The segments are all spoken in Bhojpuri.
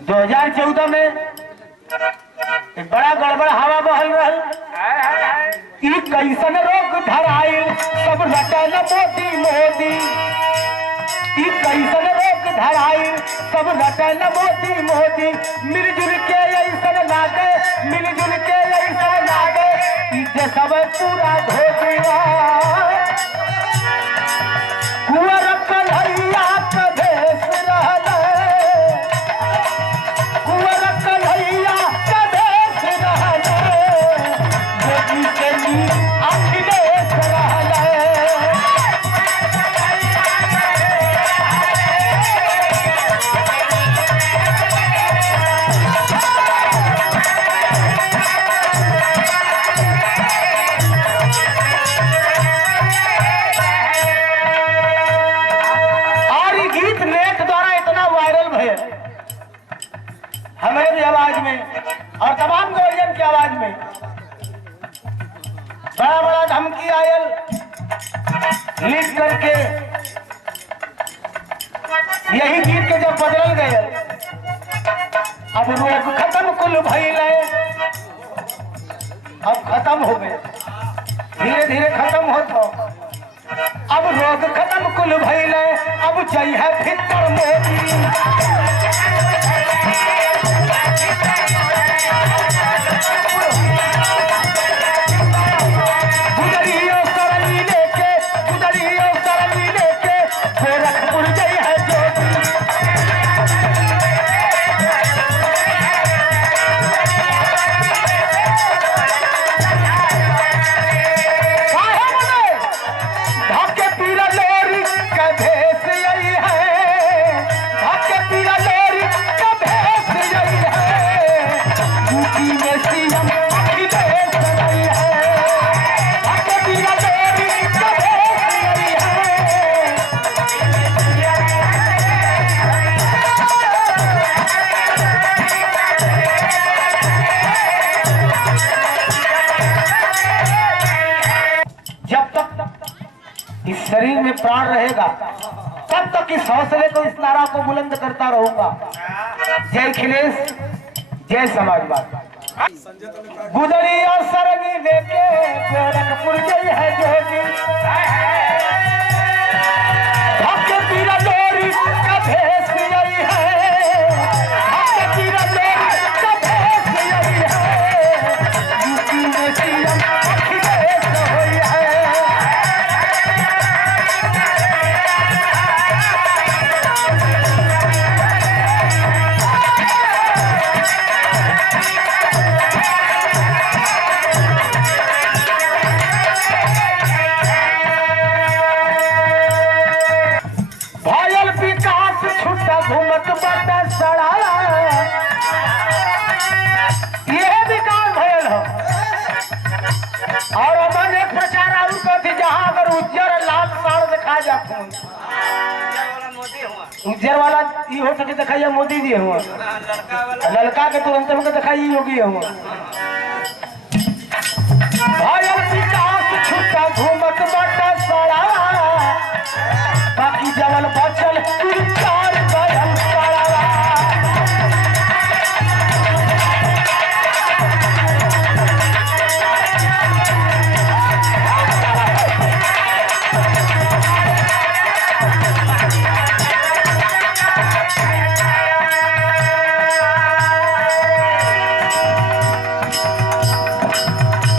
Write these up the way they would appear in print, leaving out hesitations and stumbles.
2014 में एक बड़ा गड़बड़ हवा बहल रहल। ई कैसन रोग धराइल सब रटल मोदी मोदी। ई कैसन रोग धराइल सब रटल मोदी मोदी। मिलजुल के ऐसन लागे, मिलजुल के ऐसन लागे, ई जे सब पूरा धो दिया। कुंवर कन्हैया का भेष रहल, कुंवर कन्हैया का भेष रहल, मोदी से नीक अखिलेश रहल। हमारे भी आवाज में और तमाम गौरियन की आवाज में बड़ा बड़ा धमकी आयल लिख करके। यही गीत के जब बदल गए, अब रोग खत्म कुल भइले, अब खत्म हो गए, धीरे धीरे खत्म होता। अब रोग खत्म कुल भइले, अब चाहिए फिक्र मोदी। इस शरीर में प्राण रहेगा तब तक इस हौसले को, इस नारा को बुलंद करता रहूंगा। जय अखिलेश, जय समाजवाद। गुदड़ी और सरंगी लेके गोरखपुर जय है जोगी। भाग्य पीरा लोरी का भेष यही है, भाग्य पीरा लोरी का भेष यही है। यूपी में सीएम अखिलेश होई है। घूमत बाटा सड़ा ये विकास भयल हो। और अमन एक प्रचार और कथी जहां अगर उज्जर लाल साड़ दिखा जाते उज्जर वाला ये हो सके दिखाइए मोदी जी हुआ, लड़का के तुरंत में दिखाइए योगी हुआ। भयल विकास छुट्टा घूमत बाटा सड़ा, बाकी जवल बचल चार बहन पड़ा।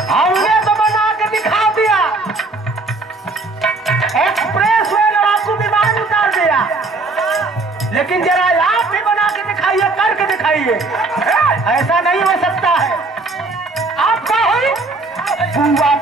हमने तो बना के दिखा दिया, एक्सप्रेस वे लड़ाकू विमान उतार दिया, लेकिन जरा आप भी बना के दिखाइए, करके दिखाइए। ऐसा नहीं हो सकता है। आपका हुई बुआ